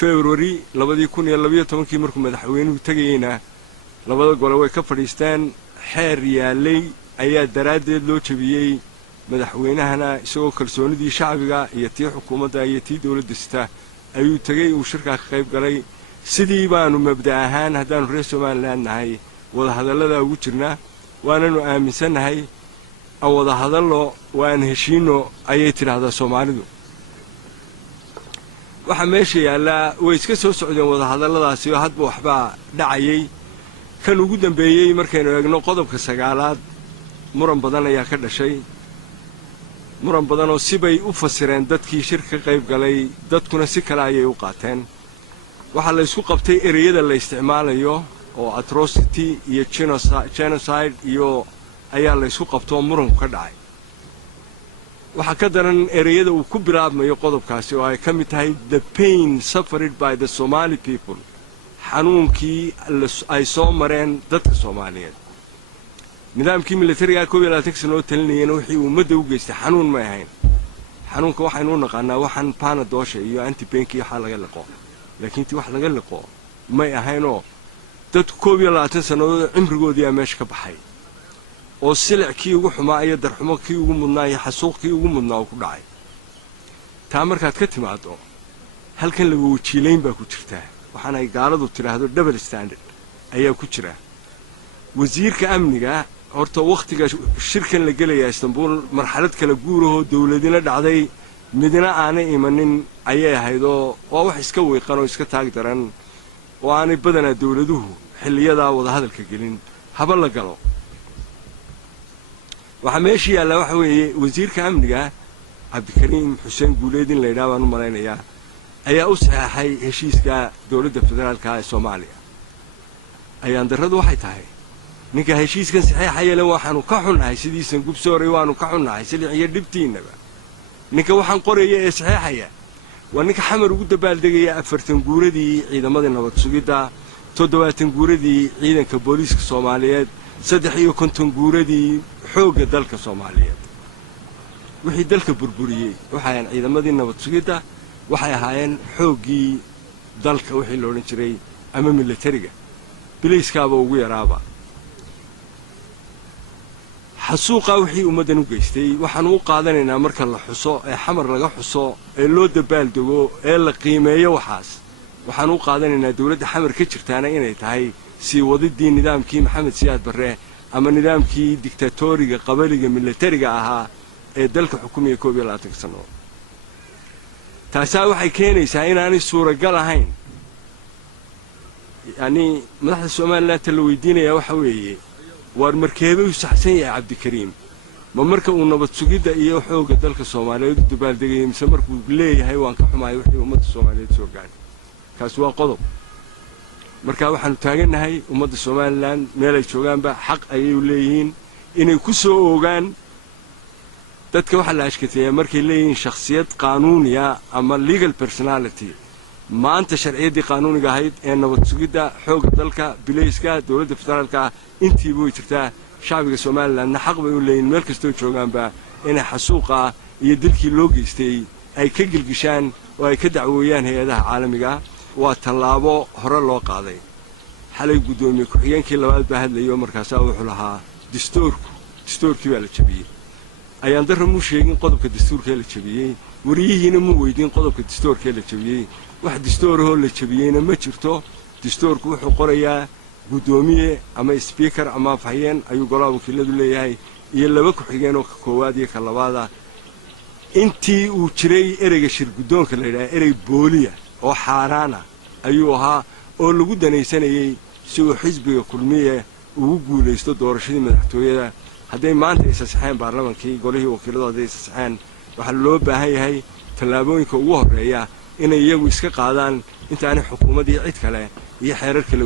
February 2012 markuu madaxweynuhu tagayna labada gole way ka fadhiisteen xeer yaalay ayaa daraadeed loo jabiyay madaxweynahana isagoo kalsoonidii shacbiga iyo tii xukuumadda iyo tii dawladda sita ayuu tagay uu shirka ka qayb galay sidii baanu mabda ahaan haddaanu reer Soomaaliland nahay wada hadallada ugu jirnaa waananu aaminsanahay wada hadallo waan heshiino ayay tiraahdaa Soomaalidu waxa meesha yaala way iska soo socdeen wada hadalladaasi oo hadba waxba dhacayay kan ugu dambeeyay markaynu eegno qodobka 9aad muran badan ayaa ka dhashay muran badan oo sibay u fasireen dadkii shirka qayb galay dadkuna si kale ayay u qaateen waxa la isku qabtay ereyada la isticmaalayo oo atrocity iyo genocide iyo ayaa la isku qabto muran ka dhacay waxa ka daran ereyada uu ku bilaabmayo qodobkaasi oo ay ka mid tahay the pain suffered by the Somali people xanuunkii ay soo mareen dadka Soomaaliyeed nidaamkii militariga 12 sano talinayeen wixii ummadda u geystay xanuun ma ahayn xanuunka waxaynu naqaanaa waxan Panadol iyo anti-pain waxa laga liqo laakiin tii wax laga liqo ma ahaynoo dad 12 sano cimrigoodii ayaa meesha ka baxay oo silcii ugu xumaa iyo darxumo kii ugu mudnaa iyo xasuuqii ugu mudnaa ku dhacay taa markaad ka timaado halkan lagu wajiileyn baa ku jirta waxaan ay gaaladu tiraahdo double standard ayaa ku jira wasiirka amniga horta waqtiga shirkan la galaya Istanbul marxalad kala guuraho dawladina dhacday midna aanay imanin ayay haydo oo wax iska weeqan oo iska taag daran oo aanay badana dawladuhu xilliyada wada hadalka gelin haba la galo waxa meeshii yaala waxa weeye wasiirka amniga Cabdikariim Xuseen Guuleed in la yiraahdo malaynayaa ayaa u saxaxay heshiiska dawladda federaalka ee Soomaaliya ayaan darradu waxay tahay ninka heshiiskan saxeexayay waxaanu ka xunnahay sidiisan gubsooray waanu ka xunnahay siliciyo dhibtiinaba ninka waxaan qoraya ee saxeexaya waa ninka xamar ugu dabaaldegaya 40 guuradii ciidamada nabad sugidda 70 guuradii ciidanka booliiska Soomaaliyeed 53 guuradii xoogga dalka Soomaaliyeed wixii dalka burburiyay waxaan ciidamadii nabad sugidda waxay ahaayeen xooggii dalka wixii loo oran jiray ama militariga biliiskaaba ugu yaraaba xasuuqa wixii ummadan u geystay waxaan u qaadanaynaa marka la xuso ee xamar laga xuso ee loo dabaaldego ee la qiimeeyo waxaan u qaadanaynaa dawladda xamar ka jirtaana inay tahay sii wadidii nidaamkii Maxamed Siyaad Barre ama nidaamkii diktatoriga qabaliga militariga ahaa ee dalka xukumiye 12 sano taasaa waxay keenaysaa inaanay suuragal ahayn yani madaxda Soomaaliland la weydiinaya waxa weeye war markeedu saxsan yahay Cabdikariim ma marka uu nabad sugidda iyo xoogga dalka Soomaaliyeed u dabaaldegay mise markuu leeyahay waan ka xumaay wixii ummadda Soomaaliyeed soo gaaray kaas waa qodob marka waxaanu taaganahay ummadda Soomaaliland meel ay joogaanba xaq ayay u leeyihiin inay ku soo oogaan dadka waxa la ashkateeyay markay leeyihiin shakhsiyad qaanuuniya ama legal personality maanta sharciyadii qaanuuniga ahayd ee nabad sugidda xoogga dalka biliiska dawladda federaalka intii way jirtaa shacbiga Soomaaliland xaq bay u leeyihiin meel kasta oo joogaanba inay xasuuqa iyo dilkii loo geystay ay ka gilgishaan oo ay ka dacwooyaan hay'adaha caalamiga waa tallaabo hore loo qaaday xalay gudoomiye ku-xigeenkii labaad baa hadlayo markaas wuxuu lahaa dastuurkii baa la jabiyay ayaan darro mu sheegin qodobka dastuurka la jabiyay wariyihiina mu weydiin qodobka dastuurka la jabiyay wax dastuuroo la jabiyayna ma jirto dastuurku wuxuu qorayaa gudoomiye ama speaker ama afhayeen ayuu golaha wakiiladu leeyahay iyo laba ku-xigeen oo ka koowaad iyo ka labaad intii uu jiray ereyga shir gudoonka la yiraahdo erey booliya oo xaaraana ayuu ahaa oo lagu danaysanayay si uu xisbiga kulmiye ugu guuleysto doorashadii madaxtooyada hadday maanta ay saxeen baarlamaanka golihii wakiiladu hadday saxeen waxa loo baahan yahay tallaabooyinka ugu horeeya inay iyagu iska qaadaan inta aan xukuumadii cid kale iyo xeerar kale